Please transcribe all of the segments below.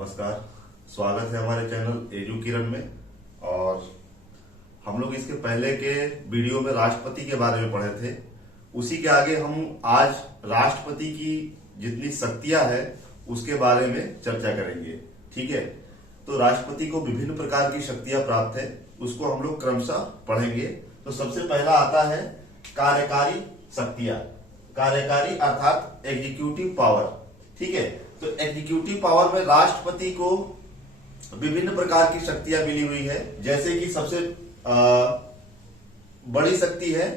नमस्कार। स्वागत है हमारे चैनल एजू किरण में। और हम लोग इसके पहले के वीडियो में राष्ट्रपति के बारे में पढ़े थे। उसी के आगे हम आज राष्ट्रपति की जितनी शक्तियां है उसके बारे में चर्चा करेंगे। ठीक है, तो राष्ट्रपति को विभिन्न प्रकार की शक्तियां प्राप्त है, उसको हम लोग क्रमशः पढ़ेंगे। तो सबसे पहला आता है कार्यकारी शक्तियां। कार्यकारी अर्थात एग्जीक्यूटिव पावर। ठीक है, तो एग्जीक्यूटिव पावर में राष्ट्रपति को विभिन्न प्रकार की शक्तियां मिली हुई है। जैसे कि सबसे बड़ी शक्ति है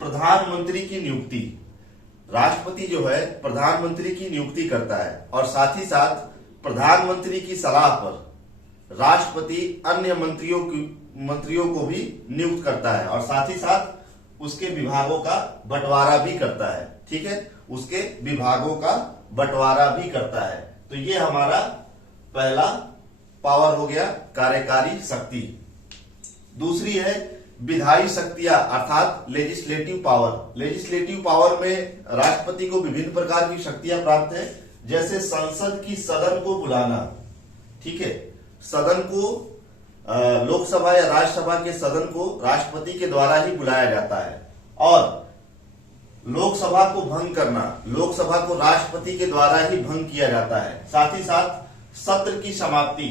प्रधानमंत्री की नियुक्ति। राष्ट्रपति जो है प्रधानमंत्री की नियुक्ति करता है और साथ ही साथ प्रधानमंत्री की सलाह पर राष्ट्रपति अन्य मंत्रियों को भी नियुक्त करता है और साथ ही साथ उसके विभागों का बंटवारा भी करता है। ठीक है, उसके विभागों का बंटवारा भी करता है। तो ये हमारा पहला पावर हो गया, कार्यकारी शक्ति। दूसरी है विधायी शक्तियां अर्थात लेजिस्लेटिव पावर। लेजिस्लेटिव पावर में राष्ट्रपति को विभिन्न प्रकार की शक्तियां प्राप्त है। जैसे संसद की सदन को बुलाना। ठीक है, सदन को लोकसभा या राज्यसभा के सदन को राष्ट्रपति के द्वारा ही बुलाया जाता है। और लोकसभा को भंग करना, लोकसभा को राष्ट्रपति के द्वारा ही भंग किया जाता है। साथ ही साथ सत्र की समाप्ति,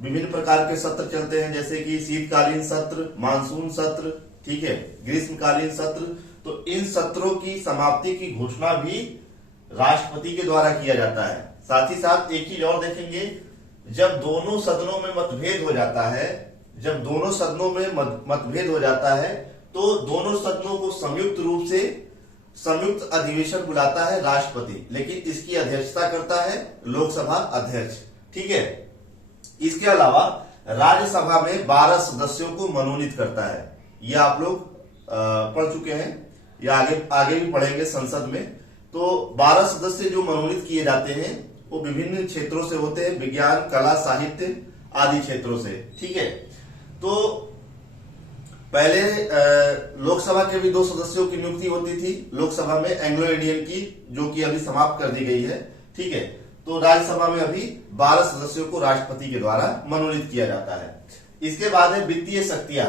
विभिन्न प्रकार के सत्र चलते हैं जैसे कि शीतकालीन सत्र, मानसून सत्र, ठीक है, ग्रीष्मकालीन सत्र। तो इन सत्रों की समाप्ति की घोषणा भी राष्ट्रपति के द्वारा किया जाता है। साथ ही साथ एक चीज और देखेंगे, जब दोनों सदनों में मतभेद हो जाता है, जब दोनों सदनों में मतभेद हो जाता है तो दोनों सदनों को संयुक्त रूप से संयुक्त अधिवेशन बुलाता है राष्ट्रपति, लेकिन इसकी अध्यक्षता करता है लोकसभा अध्यक्ष। ठीक है, इसके अलावा राज्यसभा में 12 सदस्यों को मनोनीत करता है। ये आप लोग पढ़ चुके हैं या आगे भी पढ़ेंगे संसद में। तो 12 सदस्य जो मनोनीत किए जाते हैं वो विभिन्न क्षेत्रों से होते हैं, विज्ञान, कला, साहित्य आदि क्षेत्रों से। ठीक है, तो पहले लोकसभा के भी 2 सदस्यों की नियुक्ति होती थी लोकसभा में, एंग्लो इंडियन की, जो कि अभी समाप्त कर दी गई है। ठीक है, तो राज्यसभा में अभी 12 सदस्यों को राष्ट्रपति के द्वारा मनोनीत किया जाता है। इसके बाद है वित्तीय शक्तियां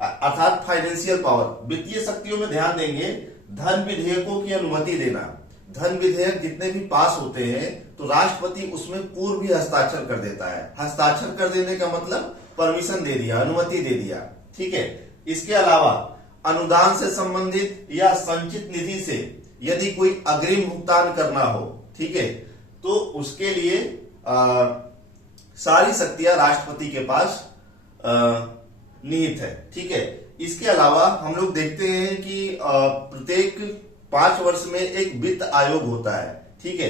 अर्थात फाइनेंशियल पावर। वित्तीय शक्तियों में ध्यान देंगे, धन विधेयकों की अनुमति देना। धन विधेयक जितने भी पास होते हैं तो राष्ट्रपति उसमें पूर्व भी हस्ताक्षर कर देता है। हस्ताक्षर कर देने का मतलब परमिशन दे दिया, अनुमति दे दिया। ठीक है, इसके अलावा अनुदान से संबंधित या संचित निधि से यदि कोई अग्रिम भुगतान करना हो, ठीक है, तो उसके लिए सारी शक्तियां राष्ट्रपति के पास निहित है। ठीक है, इसके अलावा हम लोग देखते हैं कि प्रत्येक 5 वर्ष में एक वित्त आयोग होता है। ठीक है,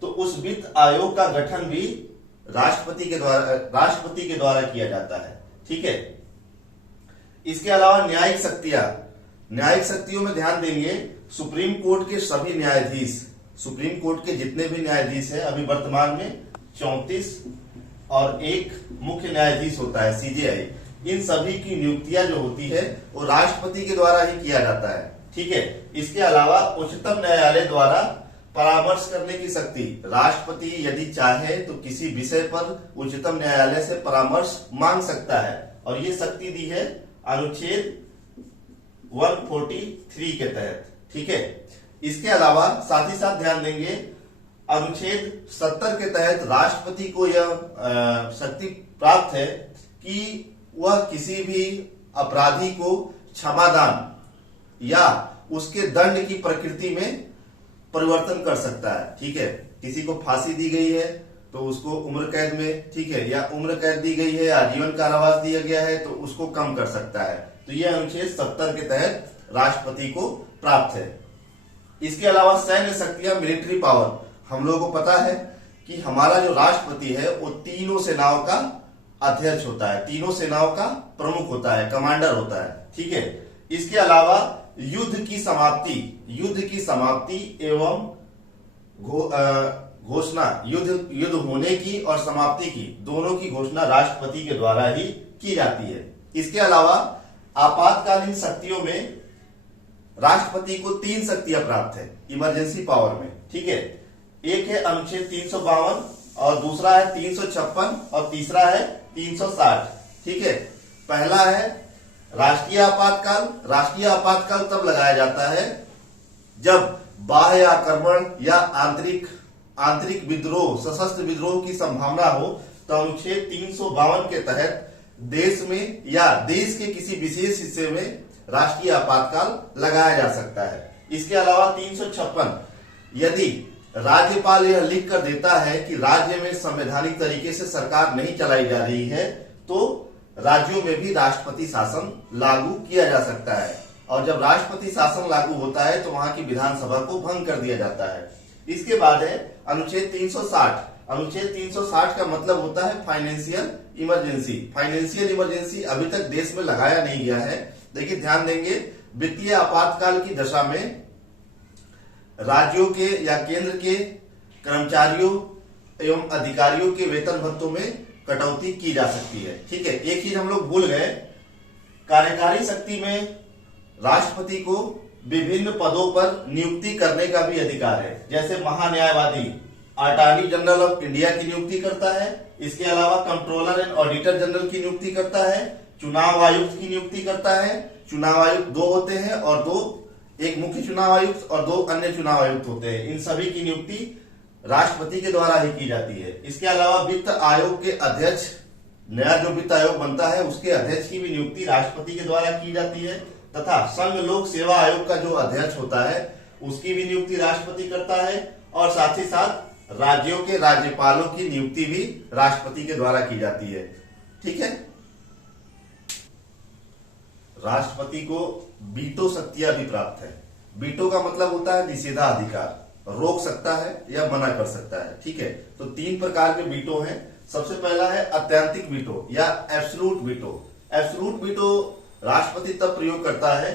तो उस वित्त आयोग का गठन भी राष्ट्रपति के द्वारा किया जाता है। ठीक है, इसके अलावा न्यायिक शक्तियां। न्यायिक शक्तियों में ध्यान देंगे, सुप्रीम कोर्ट के सभी न्यायाधीश, सुप्रीम कोर्ट के जितने भी न्यायाधीश हैं, अभी वर्तमान में 34 और एक मुख्य न्यायाधीश होता है सीजेआई, इन सभी की नियुक्तियां जो होती है वो राष्ट्रपति के द्वारा ही किया जाता है। ठीक है, इसके अलावा उच्चतम न्यायालय द्वारा परामर्श करने की शक्ति। राष्ट्रपति यदि चाहे तो किसी विषय पर उच्चतम न्यायालय से परामर्श मांग सकता है और ये शक्ति दी है अनुच्छेद 143 के तहत। ठीक है, इसके अलावा साथ ही साथ ध्यान देंगे, अनुच्छेद 70 के तहत राष्ट्रपति को यह शक्ति प्राप्त है कि वह किसी भी अपराधी को क्षमादान या उसके दंड की प्रकृति में परिवर्तन कर सकता है। ठीक है, किसी को फांसी दी गई है तो उसको उम्र कैद में, ठीक है, या उम्र कैद दी गई है, आजीवन कारावास दिया गया है तो उसको कम कर सकता है। तो यह अनुच्छेद 70 के तहत राष्ट्रपति को प्राप्त है। इसके अलावा सैन्य शक्तियां, मिलिट्री पावर। हम लोगों को पता है कि हमारा जो राष्ट्रपति है वो तीनों सेनाओं का अध्यक्ष होता है, तीनों सेनाओं का प्रमुख होता है, कमांडर होता है। ठीक है, इसके अलावा युद्ध की समाप्ति एवं घोषणा, युद्ध होने की और समाप्ति की, दोनों की घोषणा राष्ट्रपति के द्वारा ही की जाती है। इसके अलावा आपातकालीन शक्तियों में राष्ट्रपति को 3 शक्तियां प्राप्त है इमरजेंसी पावर में। ठीक है, एक है अनुच्छेद 352 और दूसरा है 356 और तीसरा है 360। ठीक है, पहला है राष्ट्रीय आपातकाल। राष्ट्रीय आपातकाल तब लगाया जाता है जब बाह्य आक्रमण या आंतरिक विद्रोह, सशस्त्र विद्रोह की संभावना हो, तो अनुच्छेद 352 के तहत देश में या देश के किसी विशेष हिस्से में राष्ट्रीय आपातकाल लगाया जा सकता है। इसके अलावा 356, यदि राज्यपाल यह लिख कर देता है कि राज्य में संवैधानिक तरीके से सरकार नहीं चलाई जा रही है, तो राज्यों में भी राष्ट्रपति शासन लागू किया जा सकता है। और जब राष्ट्रपति शासन लागू होता है तो वहां की विधानसभा को भंग कर दिया जाता है। इसके बाद है अनुच्छेद 360। अनुच्छेद 360 का मतलब होता है फाइनेंशियल इमरजेंसी। फाइनेंशियल इमरजेंसी अभी तक देश में लगाया नहीं गया है, लेकिन ध्यान देंगे वित्तीय आपातकाल की दशा में राज्यों के या केंद्र के कर्मचारियों एवं अधिकारियों के वेतन भत्तों में कटौती की जा सकती है। ठीक है, एक चीज हम लोग भूल गए, कार्यकारी शक्ति में राष्ट्रपति को विभिन्न पदों पर नियुक्ति करने का भी अधिकार है। जैसे महान्यायवादी अटॉर्नी जनरल ऑफ इंडिया की नियुक्ति करता है, इसके अलावा कंट्रोलर एंड ऑडिटर जनरल की नियुक्ति करता है, चुनाव आयुक्त की नियुक्ति करता है। चुनाव आयुक्त दो होते हैं और एक मुख्य चुनाव आयुक्त और 2 अन्य चुनाव आयुक्त होते हैं। इन सभी की नियुक्ति राष्ट्रपति के द्वारा ही की जाती है। इसके अलावा वित्त आयोग के अध्यक्ष, नया जो वित्त आयोग बनता है उसके अध्यक्ष की भी नियुक्ति राष्ट्रपति के द्वारा की जाती है, तथा संघ लोक सेवा आयोग का जो अध्यक्ष होता है उसकी भी नियुक्ति राष्ट्रपति करता है। और साथ ही साथ राज्यों के राज्यपालों की नियुक्ति भी राष्ट्रपति के द्वारा की जाती है। ठीक है, राष्ट्रपति को वीटो शक्तियां भी प्राप्त है। वीटो का मतलब होता है निषेधाधिकार, रोक सकता है या मना कर सकता है। ठीक है, तो 3 प्रकार के वीटो हैं। सबसे पहला है अत्यंतिक वीटो या एब्सोल्यूट वीटो। एब्सोल्यूट वीटो राष्ट्रपति तब प्रयोग करता है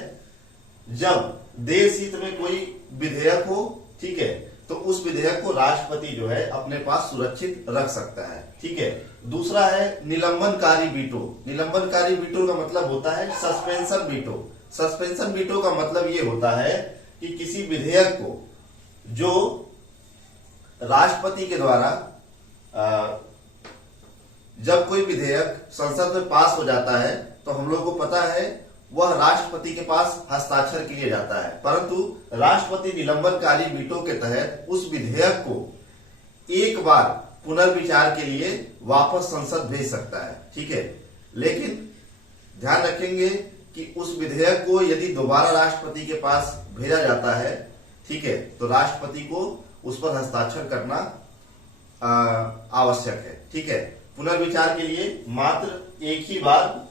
जब देश हित में कोई विधेयक हो, ठीक है, तो उस विधेयक को राष्ट्रपति जो है अपने पास सुरक्षित रख सकता है। ठीक है, दूसरा है निलंबनकारी वीटो। निलंबनकारी वीटो का मतलब होता है सस्पेंशन वीटो। सस्पेंशन वीटो का मतलब ये होता है कि किसी विधेयक को जो राष्ट्रपति के द्वारा जब कोई विधेयक संसद में पास हो जाता है तो हम लोग को पता है वह राष्ट्रपति के पास हस्ताक्षर के लिए जाता है, परंतु राष्ट्रपति निलंबनकारी वीटो के तहत उस विधेयक को एक बार पुनर्विचार के लिए वापस संसद भेज सकता है। ठीक है, लेकिन ध्यान रखेंगे कि उस विधेयक को यदि दोबारा राष्ट्रपति के पास भेजा जाता है, ठीक है, तो राष्ट्रपति को उस पर हस्ताक्षर करना आवश्यक है। ठीक है, पुनर्विचार के लिए मात्र एक ही बार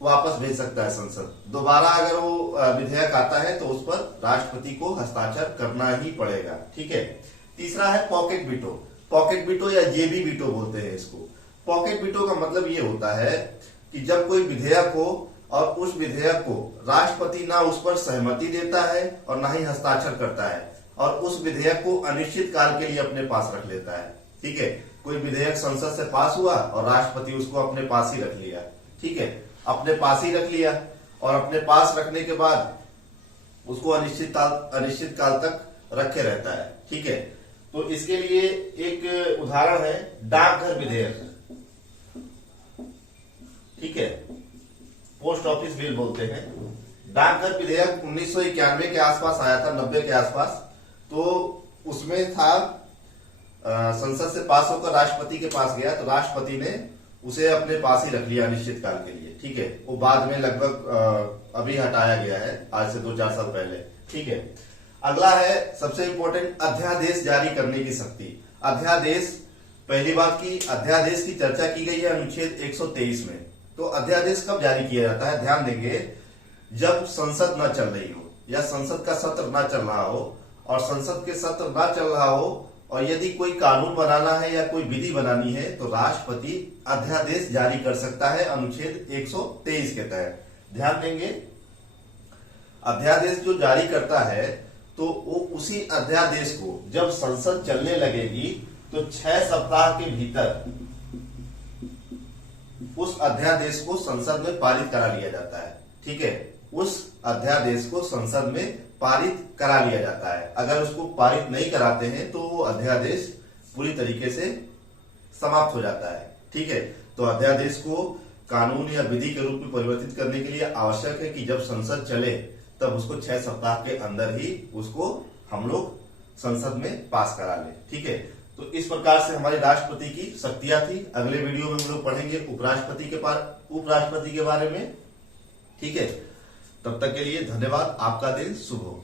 वापस भेज सकता है संसद। दोबारा अगर वो विधेयक आता है तो उस पर राष्ट्रपति को हस्ताक्षर करना ही पड़ेगा। ठीक है, तीसरा है पॉकेट वीटो। पॉकेट वीटो या जेबी वीटो बोलते हैं इसको। पॉकेट वीटो का मतलब ये होता है कि जब कोई विधेयक हो और उस विधेयक को राष्ट्रपति ना उस पर सहमति देता है और ना ही हस्ताक्षर करता है और उस विधेयक को अनिश्चित काल के लिए अपने पास रख लेता है। ठीक है, कोई विधेयक संसद से पास हुआ और राष्ट्रपति उसको अपने पास ही रख लिया। ठीक है, अपने पास ही रख लिया और अपने पास रखने के बाद उसको अनिश्चित काल तक रखे रहता है। ठीक है, तो इसके लिए एक उदाहरण है डाकघर विधेयक। ठीक है, पोस्ट ऑफिस बिल बोलते हैं। डाकघर विधेयक 1991 के आसपास आया था, 90 के आसपास। तो उसमें था संसद से पास होकर राष्ट्रपति के पास गया तो राष्ट्रपति ने उसे अपने पास ही रख लिया अनिश्चित काल के लिए। ठीक है, वो बाद में लगभग अभी हटाया गया है, आज से 2-4 साल पहले। ठीक है, अगला है सबसे इंपॉर्टेंट अध्यादेश जारी करने की शक्ति। अध्यादेश, पहली बात की अध्यादेश की चर्चा की गई है अनुच्छेद 123 में। तो अध्यादेश कब जारी किया जाता है, ध्यान देंगे, जब संसद न चल रही हो या संसद का सत्र न चल रहा हो। और संसद के सत्र न चल रहा हो और यदि कोई कानून बनाना है या कोई विधि बनानी है तो राष्ट्रपति अध्यादेश जारी कर सकता है अनुच्छेद 123 के तहत। ध्यान देंगे, अध्यादेश जो जारी करता है तो वो उसी अध्यादेश को जब संसद चलने लगेगी तो 6 सप्ताह के भीतर उस अध्यादेश को संसद में पारित करा लिया जाता है। ठीक है, उस अध्यादेश को संसद में पारित करा लिया जाता है। अगर उसको पारित नहीं कराते हैं तो वो अध्यादेश पूरी तरीके से समाप्त हो जाता है। ठीक है, तो अध्यादेश को कानून या विधि के रूप में परिवर्तित करने के लिए आवश्यक है कि जब संसद चले तब उसको 6 सप्ताह के अंदर ही उसको हम लोग संसद में पास करा ले। ठीक है, तो इस प्रकार से हमारे राष्ट्रपति की शक्तियां थी। अगले वीडियो में हम लोग पढ़ेंगे उपराष्ट्रपति के बारे में। ठीक है, तब तक के लिए धन्यवाद। आपका दिन शुभ हो।